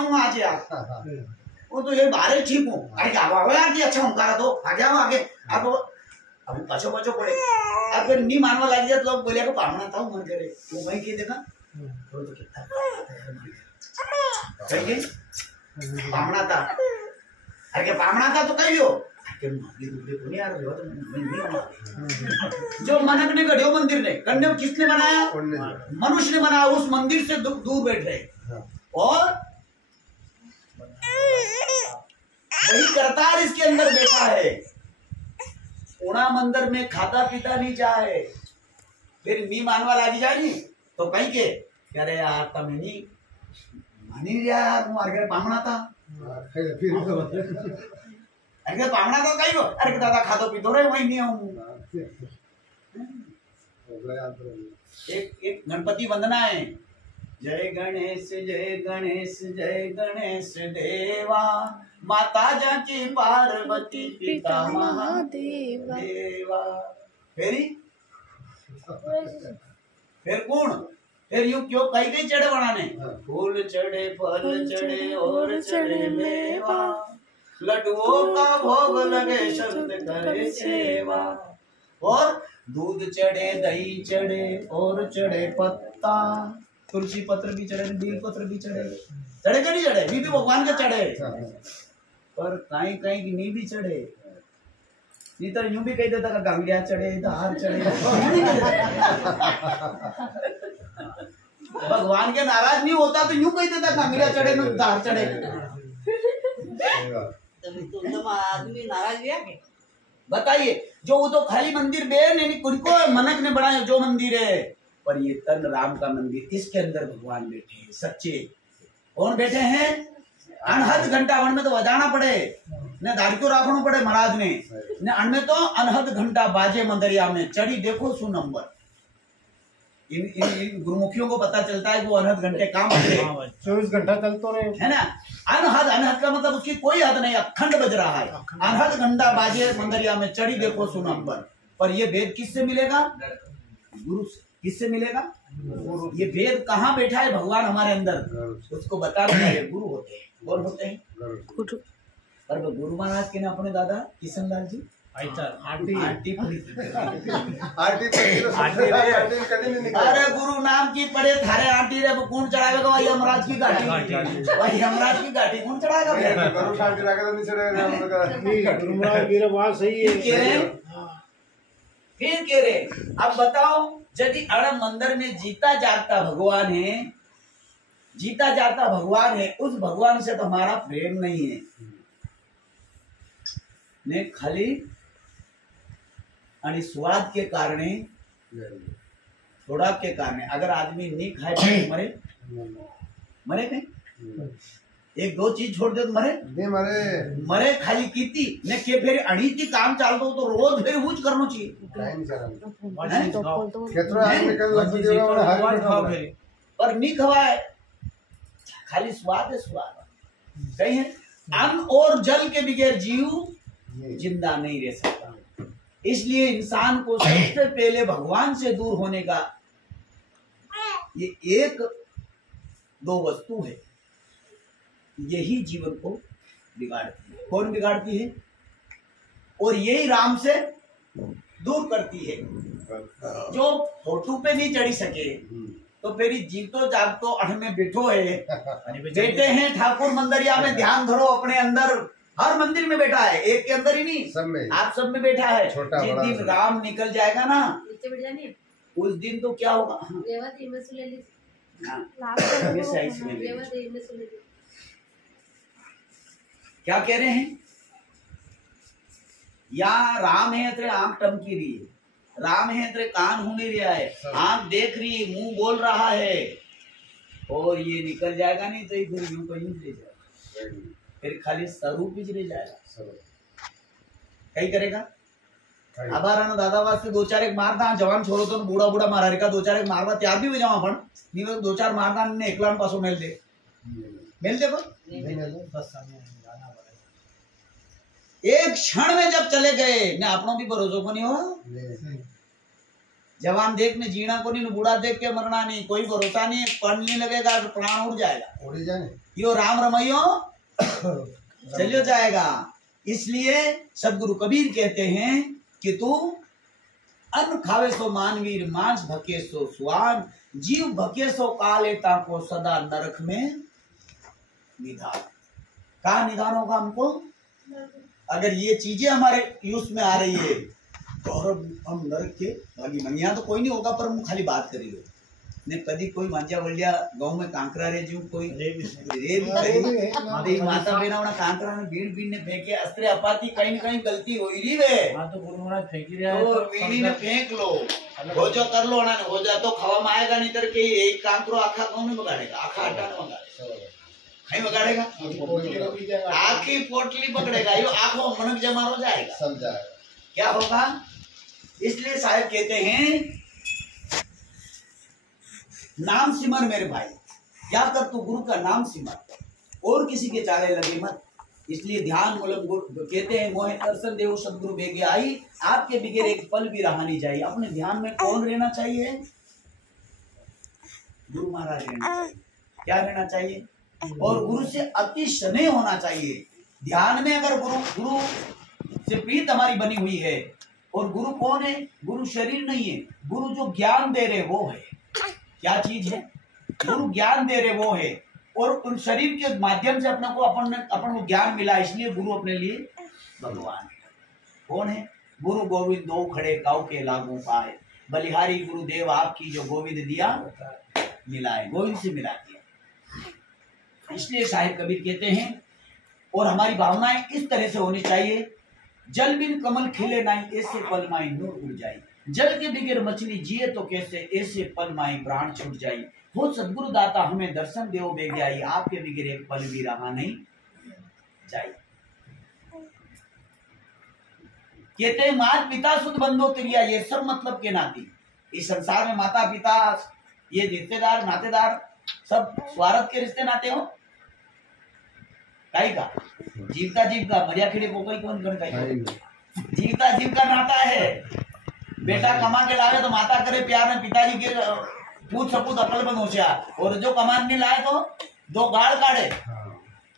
आऊंगा आज यार, वो तो ये बारे ठीक हूँ। अरे क्या हुआ यार, अच्छा हूँ करा तो आ गया आगे। अब अभी बचो बचो पड़े, अब फिर नहीं मानवा लग जाए तो लोग बोले को पामना था मन करे वो वही के देखा तो कितना सही है पामना था। अरे क्या पामना था तो कही हो यार, जो मनक ने गढ़ियो मंदिर ने कन्या किसने बनाया, मनुष्य ने बनाया। उस मंदिर से दूर बैठ रहे और वही करतार इसके अंदर बैठा है। पूना मंदिर में खाता पीता नहीं चाहे, फिर मी मानवा लागी जानी तो कहीं के अरे यार तमें नहीं मानी यार मार पामना था अरे पामना तो कहीं हो। अरे दादा खादो पीतो रहे वही नहीं आऊं। एक गणपति वंदना है, जय गणेश जय गणेश जय गणेश देवा, माता जाकी पार्वती पिता महादेवा। फिर कौन फिर यूं क्यों कई कई चढ़े बनाने, फूल चढ़े फल चढ़े और चढ़े मेवा, लड्डुओं का भोग लगे शब्द करे सेवा, और दूध चढ़े दही चढ़े और चढ़े पत्ता, तुलसी पत्र भी चढ़े बेल पत्र भी चढ़े चढ़े नहीं चढ़े भी भगवान के चढ़े, पर कहीं कहीं की नहीं भी चढ़े। नहीं तो यूं भी कह देता का गंगिया चढ़े धार चढ़े भगवान के नाराज नहीं होता तो यूं कह देता गंगिया चढ़े धार चढ़े। आदमी नाराज हुआ क्या? बताइए, जो वो तो खाली मंदिर उनको मनक ने बनाया जो मंदिर है, पर ये तन राम का मंदिर, इसके अंदर भगवान बैठे हैं सच्चे। कौन बैठे हैं? अनहद घंटा वन में तो बजाना पड़े ने दाढ़ी को राखना पड़े महाराज ने अन तो अनहद घंटा बाजे मंदरिया में चढ़ी। देखो सु नंबर इन गुरुमुखियों को पता चलता है कि वो अनहद घंटे काम करते 24 घंटा चलते रहे है ना। अनहद का मतलब उसकी कोई हद नहीं, अखंड बज रहा है। अनहद घंटा बाजे मंदरिया में चढ़ी देखो सु नंबर। पर ये वेद किससे मिलेगा? गुरु से। किससे मिलेगा? ये वेद कहाँ बैठा है? भगवान हमारे अंदर, उसको बताना है। गुरु होते हैं। कौन होते हैं? गुरु। पर गुरु महाराज के ने अपने दादा किशन लाल जी अरे गुरु नाम की पड़े थारे आंटी रे कौन चढ़ाएगा? वही हमराज की गाड़ी, वही हमराज की गाड़ी कौन चढ़ाएगा? फिर कह रहे अब बताओ, यदि अड़ मंदिर में जीता जागता भगवान है, जीता जाता भगवान है, उस भगवान से तो हमारा प्रेम नहीं है ने खाली आणि स्वाद के कारण, थोड़ा के कारण। अगर आदमी नहीं खाए तो मरे मरे नहीं, एक दो चीज छोड़ दे तो मरे नहीं मरे मरे खाली कीती ने के फिर अणीती काम चाल दो तो रोज फिर हुज करना चाहिए। पर नहीं खवाए, खाली स्वाद है स्वाद। सही है। अन्न और जल के बगैर जीव जिंदा नहीं रह सकता। इसलिए इंसान को सबसे पहले भगवान से दूर होने का ये एक दो वस्तु है, यही जीवन को बिगाड़ती है। कौन बिगाड़ती है? और यही राम से दूर करती है। जो फोटो पे नहीं चढ़ी सके तो फिर जीतो जागतो अठ में बैठो है, बैठे हैं ठाकुर मंदिरिया में। ध्यान धरो अपने अंदर, हर मंदिर में बैठा है, एक के अंदर ही नहीं, सब में, आप सब में बैठा है। जिस दिन राम निकल जाएगा ना उस दिन तो क्या होगा? क्या कह रहे हैं? या राम है तेरे आंख टमकी रही है, राम है तेरे कान हो नहीं रहा है, आंख देख रही है, मुंह बोल रहा है, और ये निकल जाएगा नहीं तो फिर यूं कहीं ले जाएगा, फिर खाली स्वरूप बिजरे जाएगा। कहीं करेगा? आभार दादा वास्ते दो चार एक मारदा जवान छोरो तो बूढ़ा बूढ़ा मारा का दो चार एक मारदा त्यार भी हो जाओ अपन नहीं तो दो चार मारदा ने एकला पासो मेल दे बस एक क्षण में जब चले गए ने अपनों भी भरोसा को नहीं हो जवान देखने जीना को नहीं, बूढ़ा देख के मरना नहीं, कोई भरोसा नहीं, पढ़ नहीं लगेगा तो प्राण उड़ जाएगा, यो राम रमैयो चलियो जाएगा। इसलिए सदगुरु कबीर कहते हैं कि तू अन्न खावे सो मानवीर, मांस भके सो स्वान, जीव भके सो कालेता को सदा नरक में निधान। कहा निधान होगा हमको? अगर ये चीजें हमारे यूज में आ रही है तो हम नरक के भागी मन। यहाँ तो कोई नहीं होगा, पर हम खाली बात करी हो ने कदी कोई मांझा बोलिया गांव में कांकरा रे जीव कोई रे माता बेना कांकरा ने बीन बीन ने फेंके अस्त्रे अपाती कहीं न कहीं गलती हो रही वे। हां तो गुरु महाराज फेंकी रहा है तो बीन ने फेंक लो, हो जो कर लो ना, हो जा तो खवा में आएगा, नहीं तर के एक कांकरो आखा गांव में बगाड़ेगा, आखा अड्डा में बगाड़ेगा, कहीं बगाड़ेगा, आखी पोटली पकड़ेगा, यो आंखों मनक जमा हो जाएगा, समझा क्या होगा। इसलिए साहब कहते हैं नाम सिमर मेरे भाई, क्या कर तू गुरु का नाम सिमर, और किसी के चाले लगे मत। इसलिए ध्यान मूलक गुरु कहते हैं मोहे दर्शन देव सदगुरु बेगे आई, आपके बिगैर एक पल भी रहा नहीं जाए। अपने ध्यान में कौन रहना चाहिए? गुरु महाराज रहना चाहिए। क्या रहना चाहिए? और गुरु से अति स्नेह होना चाहिए। ध्यान में अगर गुरु से प्रीत हमारी बनी हुई है, और गुरु कौन है? गुरु शरीर नहीं है, गुरु जो ज्ञान दे रहे वो है। क्या चीज है? गुरु ज्ञान दे रहे वो है, और उन शरीर के माध्यम से अपन को ज्ञान मिला, इसलिए गुरु अपने लिए भगवान है। कौन है? गुरु गोविंद दो खड़े गाँव के लागू पाए, बलिहारी गुरुदेव आपकी जो गोविंद दिया मिलाए, गोविंद से मिला दिया। इसलिए साहिब कबीर कहते हैं, और हमारी भावनाएं इस तरह से होनी चाहिए, जल बिन कमल खिले नहीं, ऐसे पल माई नूर उड़ जाए, जल के बगैर मछली जिए तो कैसे, ऐसे पल माई प्राण छूट जाए। वो सदगुरु दाता हमें दर्शन देव बेग्याई, आपके बगैर एक पल भी रहा नहीं जाए। कहते हैं मात पिता सुध बंधो त्रिया, ये सब मतलब के नाती। इस संसार में माता पिता, ये रिश्तेदार नातेदार सब स्वार्थ के रिश्ते नाते हो। का जीवता जीव का मरिया खेड़े को कोई कौन कर, जीवता जीव का नाता है। बेटा कमा के लावे तो माता करे प्यार में, पिताजी के पूछ सपूत अकल में होशियार, और जो कमान नहीं लाए तो दो गाड़ काढ़े।